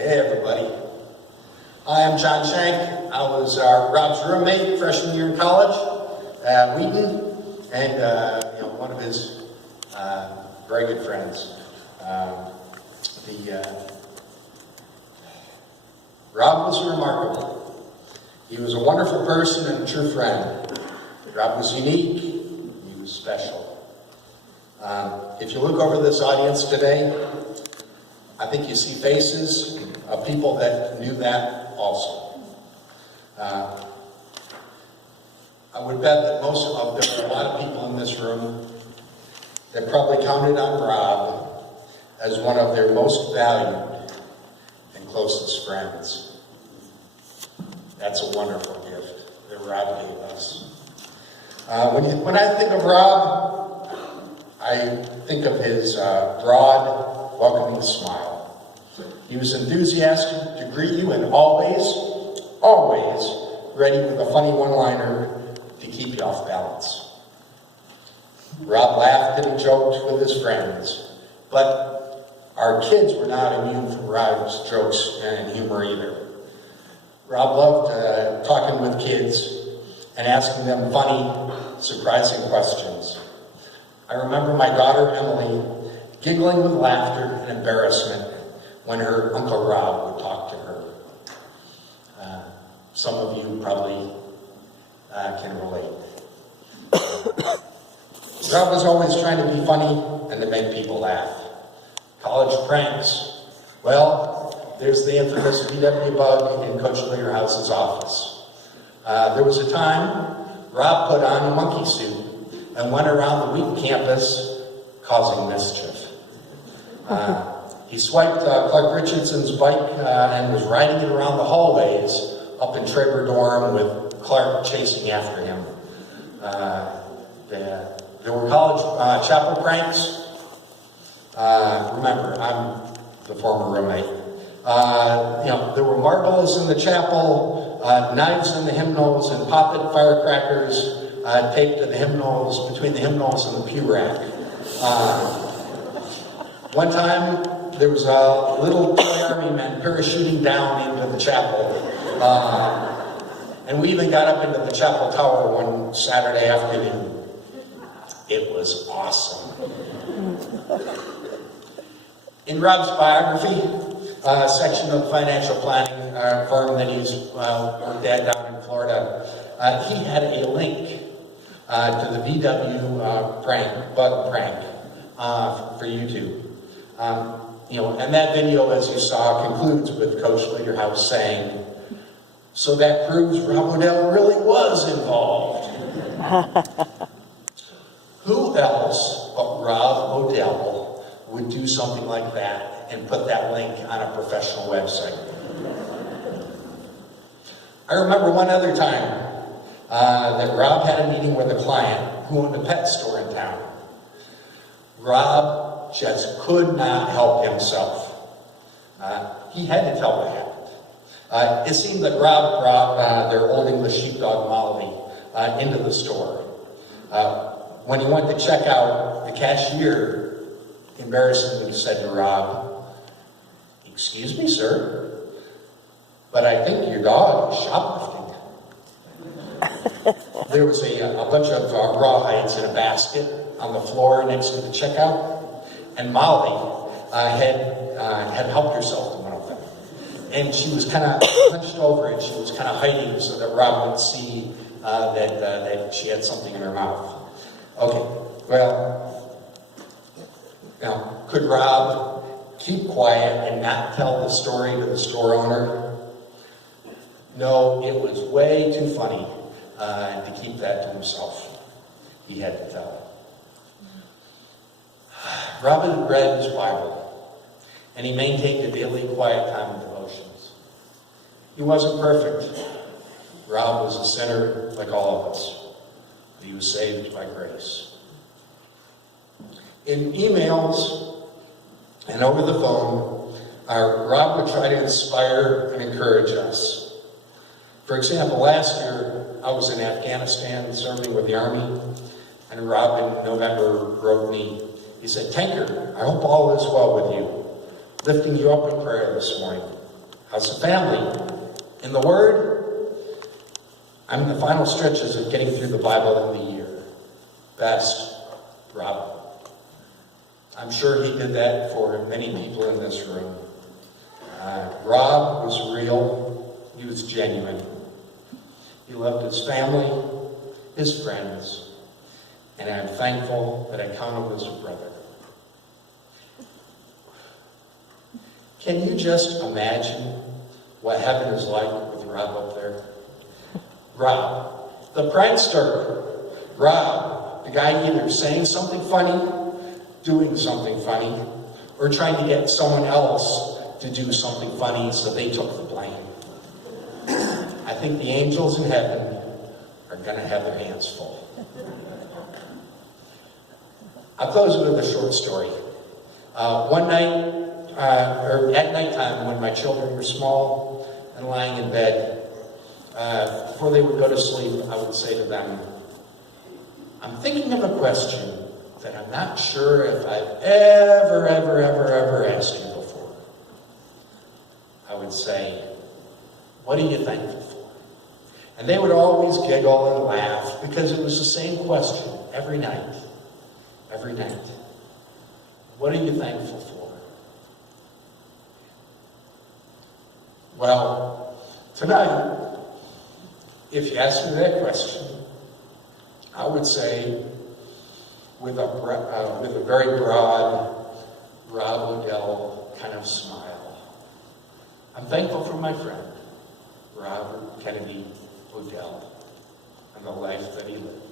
Hey everybody. Hi, I'm Shank. I was Rob's roommate freshman year in college at Wheaton, and one of his very good friends. Rob was remarkable. He was a wonderful person and a true friend. Rob was unique. He was special. If you look over this audience today, I think you see faces of people that knew that also. I would bet that there are a lot of people in this room that probably counted on Rob as one of their most valued and closest friends. That's a wonderful gift that Rob gave us. When I think of Rob, I think of his broad, welcoming smile. He was enthusiastic to greet you and always ready with a funny one-liner to keep you off balance. Rob laughed and joked with his friends, but our kids were not immune from Rob's jokes and humor either. Rob loved talking with kids and asking them funny, surprising questions. I remember my daughter Emily giggling with laughter and embarrassment when her Uncle Rob would talk to her. Some of you probably can relate. Rob was always trying to be funny and to make people laugh. College pranks. Well, there's the infamous VW bug in Coach Leaderhouse's office. There was a time Rob put on a monkey suit and went around the Wheaton campus causing mischief. He swiped Clark Richardson's bike and was riding it around the hallways up in Traber Dorm with Clark chasing after him. There were college chapel pranks. Remember, I'm the former roommate. There were marbles in the chapel, knives in the hymnals, and poppet firecrackers taped to the hymnals, between the hymnals and the pew rack. One time, there was a little toy army men parachuting down into the chapel. And we even got up into the chapel tower one Saturday afternoon. It was awesome. In Rob's biography, a section of financial planning firm that he's worked at down in Florida, he had a link to the VW bug prank for YouTube. And that video, as you saw, concludes with Coach Leaderhouse saying, "So that proves Rob ODell really was involved." Who else but Rob ODell would do something like that and put that link on a professional website? I remember one other time that Rob had a meeting with a client who owned a pet store in town. Rob just could not help himself. He had to tell what happened. It seemed that Rob brought their Old English sheepdog Molly into the store. When he went to check out, the cashier embarrassingly said to Rob, "Excuse me, sir, but I think your dog is shoplifting." There was a bunch of rawhides in a basket on the floor next to the checkout, and Molly had helped herself to one of them. And she was kind of hunched over it. She was kind of hiding so that Rob wouldn't see that she had something in her mouth. Okay, well, now, could Rob keep quiet and not tell the story to the store owner? No, it was way too funny to keep that to himself. He had to tell it. Rob had read his Bible, and he maintained a daily quiet time of devotions. He wasn't perfect. Rob was a sinner like all of us, but he was saved by grace. In emails and over the phone, Rob would try to inspire and encourage us. For example, last year, I was in Afghanistan serving with the Army, and Rob in November wrote me. He said, "Tanker, I hope all is well with you. Lifting you up in prayer this morning. How's the family? In the Word, I'm in the final stretches of getting through the Bible in the year. Best, Rob. I'm sure he did that for many people in this room. Rob was real. He was genuine. He loved his family, his friends, and I'm thankful that I count him as a brother. Can you just imagine what heaven is like with Rob up there? Rob, the prankster. Rob, the guy either saying something funny, doing something funny, or trying to get someone else to do something funny so they took the blame. I think the angels in heaven are going to have their hands full. I'll close with a short story. One night, or at nighttime, when my children were small and lying in bed, before they would go to sleep, I would say to them, I'm thinking of a question that I'm not sure if I've ever asked you before. I would say, what are you thankful for? And they would always giggle and laugh because it was the same question every night. Every night. What are you thankful for? Well, tonight, if you ask me that question, I would say, with a very broad Rob ODell kind of smile, I'm thankful for my friend, Robert Kennedy ODell, and the life that he lived.